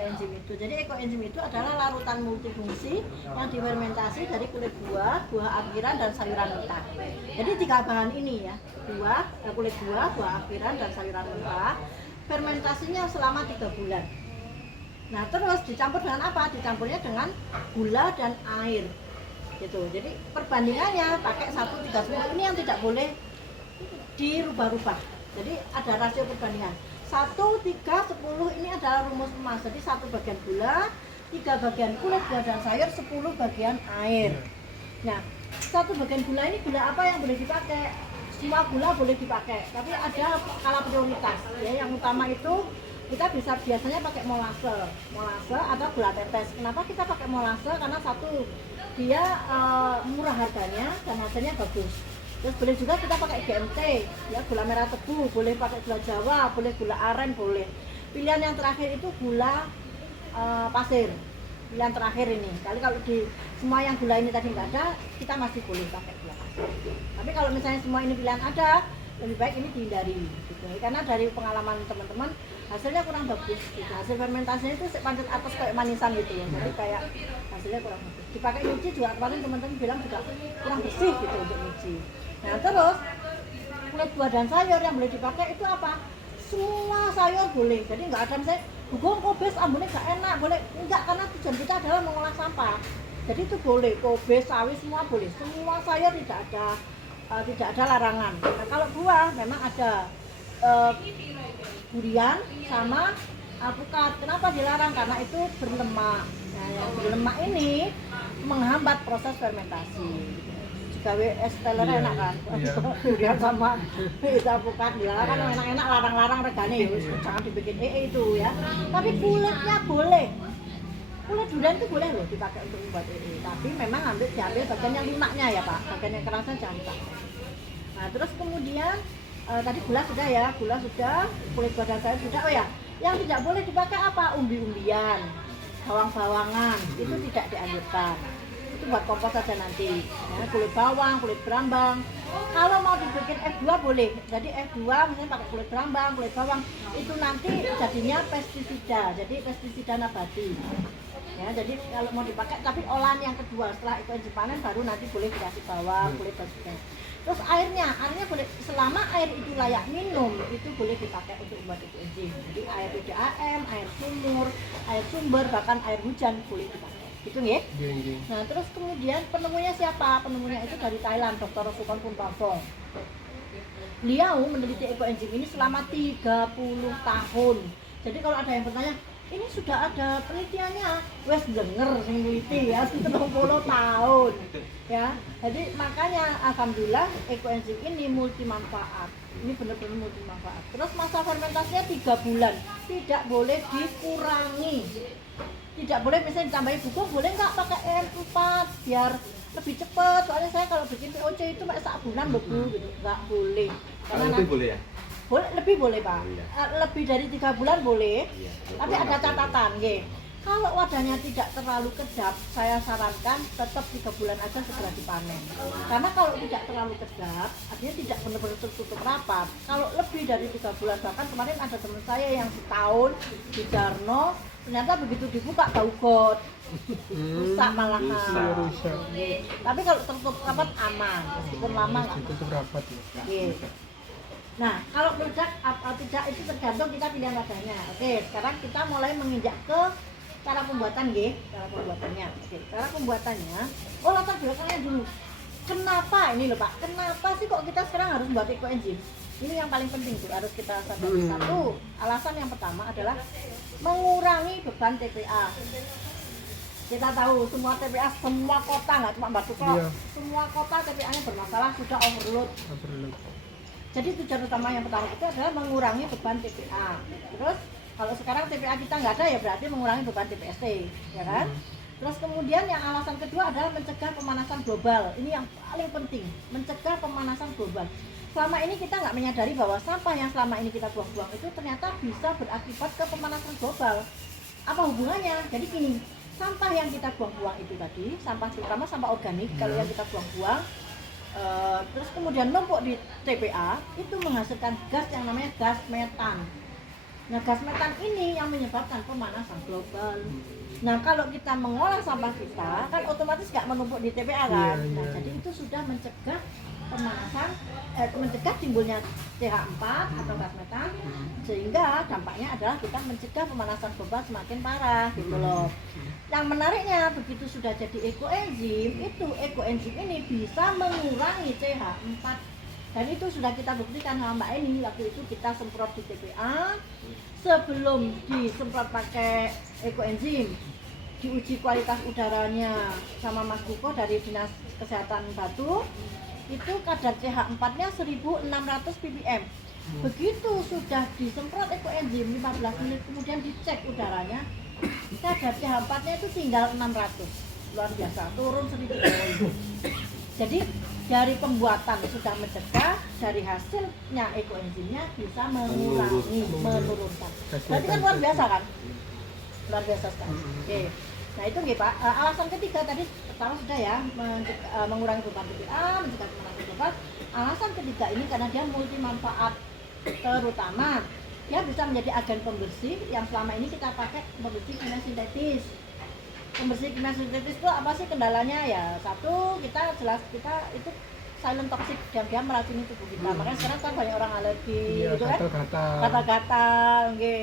ekoenzim itu. Jadi ekoenzim itu adalah larutan multifungsi yang difermentasi dari kulit buah, buah akhiran dan sayuran mentah. Jadi 3 bahan ini ya, kulit buah, buah akhiran dan sayuran mentah. Fermentasinya selama 3 bulan. Nah terus dicampur dengan apa? Dicampurnya dengan gula dan air gitu. Jadi perbandingannya pakai 1:3:10. Ini yang tidak boleh dirubah-rubah. Jadi ada rasio perbandingan 1:3:10. Ini adalah rumus emas. Jadi 1 bagian gula, 3 bagian kulit buah dan sayur, 10 bagian air. Nah 1 bagian gula ini gula apa yang boleh dipakai? Semua gula boleh dipakai, tapi ada skala prioritas ya. Yang utama itu kita bisa biasanya pakai molase atau gula tetes. Kenapa kita pakai molase? Karena satu, dia murah harganya dan hasilnya bagus. Terus boleh juga kita pakai GMT ya, gula merah tebu, boleh pakai gula Jawa, boleh gula aren, boleh. Pilihan yang terakhir itu gula pasir. Pilihan terakhir ini. Kalau di semua yang gula ini tadi nggak ada, kita masih boleh pakai gula pasir. Tapi kalau misalnya semua ini pilihan ada, lebih baik ini dihindari gitu. Karena dari pengalaman teman-teman hasilnya kurang bagus gitu. Hasil fermentasinya itu pancet atas kayak manisan gitu ya. Jadi kayak hasilnya kurang bagus. Dipakai nyuci juga kemarin teman-teman bilang juga kurang bersih gitu untuk nyuci. Nah terus kulit buah dan sayur yang boleh dipakai itu apa? Semua sayur boleh. Jadi nggak ada misalnya bugong, kobes, ambune nggak enak, boleh enggak, karena tujuan kita adalah mengolah sampah. Jadi itu boleh, kobes, sawi semua boleh. Semua sayur tidak ada larangan. Nah kalau buah memang ada durian sama alpukat. Kenapa dilarang? Karena itu berlemak. Nah yang berlemak ini menghambat proses fermentasi. Gawe es teler enak kan, durian sama itu alpukat dilarang kan enak-enak, larang-larang regane ya, jangan dibikin itu ya. Tapi kulitnya boleh, kulit durian itu boleh loh dipakai untuk membuat tapi memang diambil bagian yang lumaknya ya Pak, bagian yang kerasnya jangan dipakai. Nah terus kemudian tadi gula sudah ya, kulit buah dan sayur sudah. Oh ya, yang tidak boleh dipakai apa? Umbi-umbian, bawang-bawangan, itu tidak dianjurkan. Itu buat kompos saja nanti ya, kulit bawang, kulit berambang. Kalau mau dibikin F2 boleh, jadi F2 misalnya pakai kulit berambang, kulit bawang, itu nanti jadinya pestisida, jadi pestisida nabati ya. Jadi kalau mau dipakai, tapi olahan yang kedua setelah ekoenzim panen baru nanti boleh dikasih bawang, kulit bawang. Terus airnya boleh, selama air itu layak minum, itu boleh dipakai untuk membuat ekoenzim. Jadi air PDAM, air sumur, air sumber, bahkan air hujan boleh dipakai. Gitu nggih? Nah, terus kemudian penemunya siapa? Penemunya itu dari Thailand, Dr. Sukon Pumpavong. Beliau meneliti ekoenzim ini selama 30 tahun. Jadi kalau ada yang bertanya, ini sudah ada penelitiannya, wes denger sing ngeliti ya, 30 tahun. Ya. Jadi makanya alhamdulillah ekoenzim ini multi manfaat. Ini benar-benar multi manfaat. Terus masa fermentasinya 3 bulan. Tidak boleh dikurangi. Tidak boleh misalnya ditambahi bubuk, boleh nggak pakai M4 biar lebih cepat. Soalnya saya kalau bikin POC itu pakai 1 bulan lebih gitu, nggak boleh. Karena lebih boleh ya? Lebih boleh Pak. Iya. Lebih dari 3 bulan boleh. Iya. Tapi ada catatan, nggih. Kalau wadahnya tidak terlalu kedap, saya sarankan tetap 3 bulan aja segera dipanen. Karena kalau tidak terlalu kedap, artinya tidak benar-benar tertutup rapat. Kalau lebih dari 3 bulan, bahkan kemarin ada teman saya yang setahun di Darno, ternyata begitu dibuka bau got, rusak malahan. Rusak. Tapi kalau tertutup rapat aman, meskipun lama nggak. Ditutup rapat ya. Nah, kalau meledak tidak itu tergantung kita pilihan wadahnya. Oke, sekarang kita mulai menginjak ke cara pembuatan, nggih. Cara pembuatannya. Oke, cara pembuatannya. Oh, latar belakangnya dulu. Kenapa ini loh Pak? Kenapa sih kok kita sekarang harus buat ekoenzim? Ini yang paling penting tuh, harus kita sadari. Satu, alasan yang pertama adalah mengurangi beban TPA. Kita tahu semua TPA, semua kota, nggak cuma Batu kok, semua kota TPA-nya bermasalah, sudah overload. Jadi tujuan utama yang pertama itu adalah mengurangi beban TPA. Terus kalau sekarang TPA kita nggak ada ya berarti mengurangi beban TPST, ya kan? Terus kemudian yang alasan kedua adalah mencegah pemanasan global. Ini yang paling penting, mencegah pemanasan global. Selama ini kita nggak menyadari bahwa sampah yang selama ini kita buang-buang itu ternyata bisa berakibat ke pemanasan global. Apa hubungannya? Jadi gini, sampah yang kita buang-buang itu tadi, sampah terutama sampah organik, kalau yang kita buang-buang, terus kemudian numpuk di TPA, itu menghasilkan gas yang namanya gas metan. Nah, gas metan ini yang menyebabkan pemanasan global. Nah, kalau kita mengolah sampah kita, kan otomatis nggak menumpuk di TPA kan. Iya, Nah, iya. jadi itu sudah mencegah pemanasan, mencegah timbulnya CH4 atau gas metan, sehingga dampaknya adalah kita mencegah pemanasan global semakin parah gitu loh. Yang menariknya, begitu sudah jadi ekoenzim, itu ekoenzim ini bisa mengurangi CH4. Dan itu sudah kita buktikan sama Mbak Eni, waktu itu kita semprot di TPA. Sebelum disemprot pakai ekoenzim, diuji kualitas udaranya sama Mas Kuko dari Dinas Kesehatan Batu, itu kadar CH4-nya 1600 ppm. Begitu sudah disemprot ekoenzim 15 menit kemudian dicek udaranya, kadar CH4-nya itu tinggal 600. Luar biasa, turun 1000. Jadi dari pembuatan sudah mencegah, dari hasilnya ekoenzimnya bisa menurunkan. Berarti kan luar biasa kan? Luar biasa sekali. Oke. Nah itu nggih Pak. Alasan ketiga tadi pertama sudah ya, mengurangi beban TPA, mencegah pemanasan global. Alasan ketiga ini karena dia multi manfaat, terutama dia bisa menjadi agen pembersih yang selama ini kita pakai pembersih kimia sintetis. Pembersih kimia sintetis itu apa sih kendalanya? Ya satu, kita itu silent toxic, diam-diam meracuni tubuh kita. Makanya sekarang kan banyak orang alergi Iya, gitu kan. gatal-gatal. Gatal-gatal, nggih.